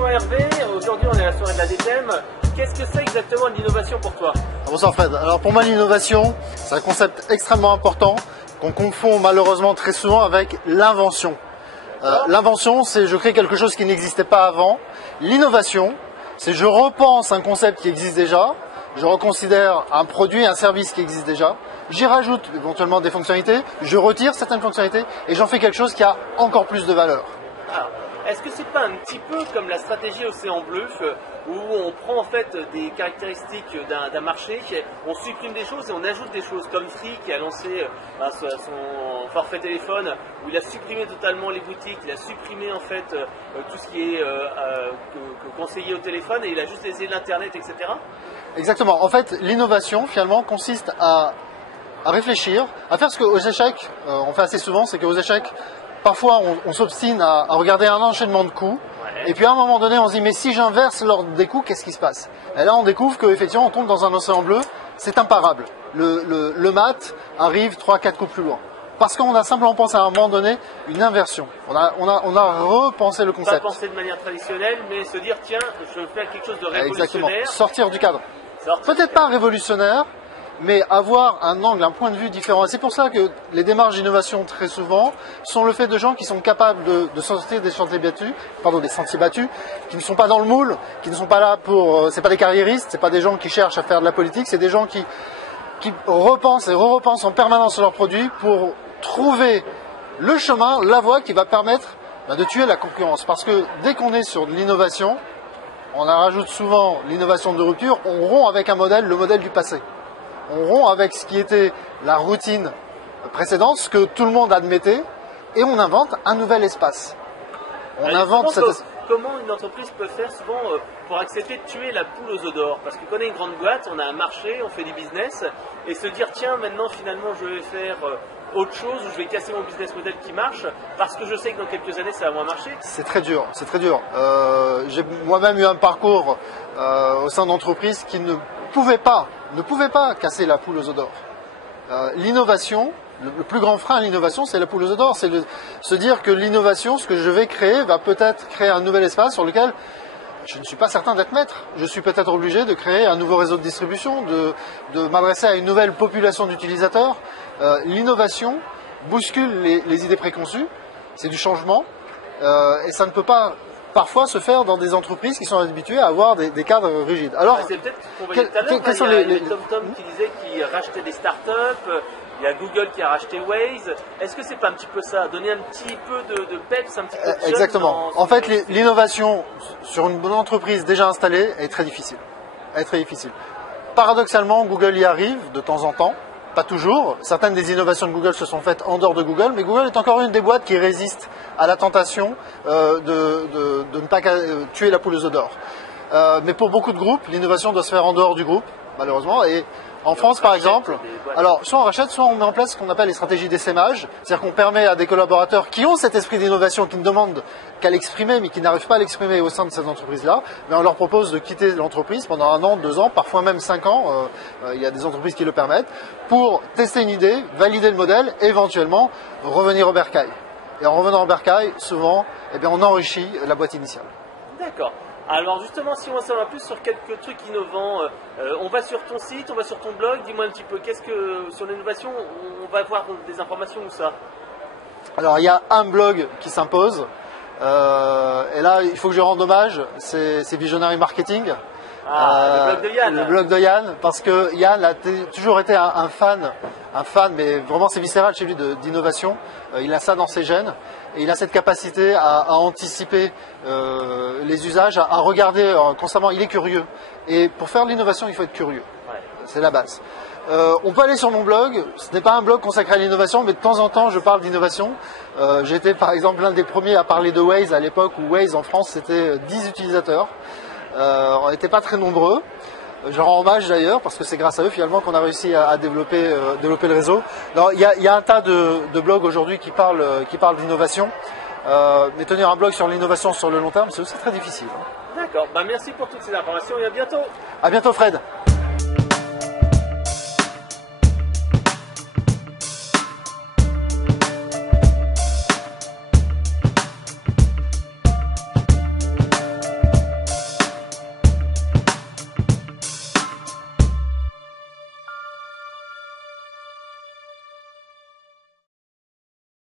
Bonjour Hervé, aujourd'hui on est à la soirée de la DTM. Qu'est-ce que c'est exactement l'innovation pour toi? Bonsoir Fred. Alors pour moi l'innovation, c'est un concept extrêmement important qu'on confond malheureusement très souvent avec l'invention. L'invention, c'est je crée quelque chose qui n'existait pas avant. L'innovation, c'est je repense un concept qui existe déjà, je reconsidère un produit, un service qui existe déjà, j'y rajoute éventuellement des fonctionnalités, je retire certaines fonctionnalités et j'en fais quelque chose qui a encore plus de valeur. Alors, est-ce que c'est pas un petit peu comme la stratégie Océan Bleu où on prend en fait des caractéristiques d'un marché, on supprime des choses et on ajoute des choses, comme Free qui a lancé son forfait téléphone où il a supprimé totalement les boutiques, il a supprimé en fait tout ce qui est conseillé au téléphone et il a juste laissé l'internet, etc. Exactement. En fait, l'innovation finalement consiste à réfléchir, à faire ce qu'aux échecs, on fait assez souvent, c'est qu'aux échecs, parfois on s'obstine à regarder un enchaînement de coups, et puis à un moment donné on se dit mais si j'inverse l'ordre des coups, qu'est-ce qui se passe? Et là on découvre qu'effectivement on tombe dans un océan bleu, c'est imparable. Le mat arrive 3-4 coups plus loin. Parce qu'on a simplement pensé à un moment donné une inversion. On a repensé le concept. Pas penser de manière traditionnelle, mais se dire tiens, je veux faire quelque chose de révolutionnaire. Exactement, sortir du cadre. Peut-être pas révolutionnaire, mais avoir un angle, un point de vue différent. Et c'est pour ça que les démarches d'innovation, très souvent, sont le fait de gens qui sont capables de sortir des sentiers battus, qui ne sont pas dans le moule, qui ne sont pas là pour... c'est pas des carriéristes, c'est pas des gens qui cherchent à faire de la politique, c'est des gens qui repensent et repensent en permanence sur leurs produits pour trouver le chemin, la voie qui va permettre de tuer la concurrence. Parce que dès qu'on est sur de l'innovation, on en rajoute souvent l'innovation de rupture, on rompt avec un modèle, le modèle du passé. On rompt avec ce qui était la routine précédente, ce que tout le monde admettait, et on invente un nouvel espace. Comment une entreprise peut faire souvent pour accepter de tuer la poule aux œufs d'or? Parce qu'on connaît une grande boîte, on a un marché, on fait du business, et se dire tiens maintenant finalement je vais faire autre chose, ou je vais casser mon business model qui marche, parce que je sais que dans quelques années ça va moins marcher. C'est très dur, c'est très dur. J'ai moi-même eu un parcours au sein d'entreprises qui ne pouvait pas casser la poule aux œufs d'or. L'innovation, le plus grand frein à l'innovation, c'est la poule aux œufs d'or. C'est se dire que l'innovation, ce que je vais créer, va peut-être créer un nouvel espace sur lequel je ne suis pas certain d'être maître. Je suis peut-être obligé de créer un nouveau réseau de distribution, de m'adresser à une nouvelle population d'utilisateurs. L'innovation bouscule les idées préconçues, c'est du changement, et ça ne peut pas parfois se faire dans des entreprises qui sont habituées à avoir des cadres rigides. Alors, c'est peut-être ce qu'on voyait tout à l'heure, il y a TomTom qui disait qu'il rachetait des startups, il y a Google qui a racheté Waze. Est-ce que c'est pas un petit peu ça, donner un petit peu de peps, un petit peu de exactement. En fait, l'innovation sur une bonne entreprise déjà installée est très difficile. Paradoxalement, Google y arrive de temps en temps. Pas toujours. Certaines des innovations de Google se sont faites en dehors de Google, mais Google est encore une des boîtes qui résiste à la tentation de ne pas tuer la poule aux œufs d'or. Mais pour beaucoup de groupes, l'innovation doit se faire en dehors du groupe, malheureusement. Et en France, par exemple, alors soit on rachète, soit on met en place ce qu'on appelle les stratégies d'essaimage, c'est-à-dire qu'on permet à des collaborateurs qui ont cet esprit d'innovation, qui ne demandent qu'à l'exprimer, mais qui n'arrivent pas à l'exprimer au sein de cette entreprise-là, mais on leur propose de quitter l'entreprise pendant 1 an, 2 ans, parfois même 5 ans, il y a des entreprises qui le permettent, pour tester une idée, valider le modèle, et éventuellement revenir au bercail. Et en revenant au bercail, souvent, on enrichit la boîte initiale. D'accord. Alors justement, si on va savoir plus sur quelques trucs innovants, on va sur ton site, on va sur ton blog, dis-moi un petit peu, qu'est-ce que sur l'innovation, on va voir des informations où ça? Alors il y a un blog qui s'impose, et là il faut que je rende hommage, c'est Visionary Marketing. Le blog de Yann. Le blog de Yann, parce que Yann a toujours été un fan, mais vraiment c'est viscéral chez lui d'innovation. Il a ça dans ses gènes, et il a cette capacité à anticiper les usages, à regarder constamment. Il est curieux, et pour faire de l'innovation, il faut être curieux. Ouais. C'est la base. On peut aller sur mon blog, ce n'est pas un blog consacré à l'innovation, mais de temps en temps je parle d'innovation. J'étais par exemple l'un des premiers à parler de Waze à l'époque où Waze en France c'était 10 utilisateurs. On n'était pas très nombreux. Je rends hommage d'ailleurs parce que c'est grâce à eux finalement qu'on a réussi à développer le réseau. Il y a un tas de blogs aujourd'hui qui parlent d'innovation, mais tenir un blog sur l'innovation sur le long terme c'est aussi très difficile. D'accord, merci pour toutes ces informations et à bientôt. À bientôt Fred.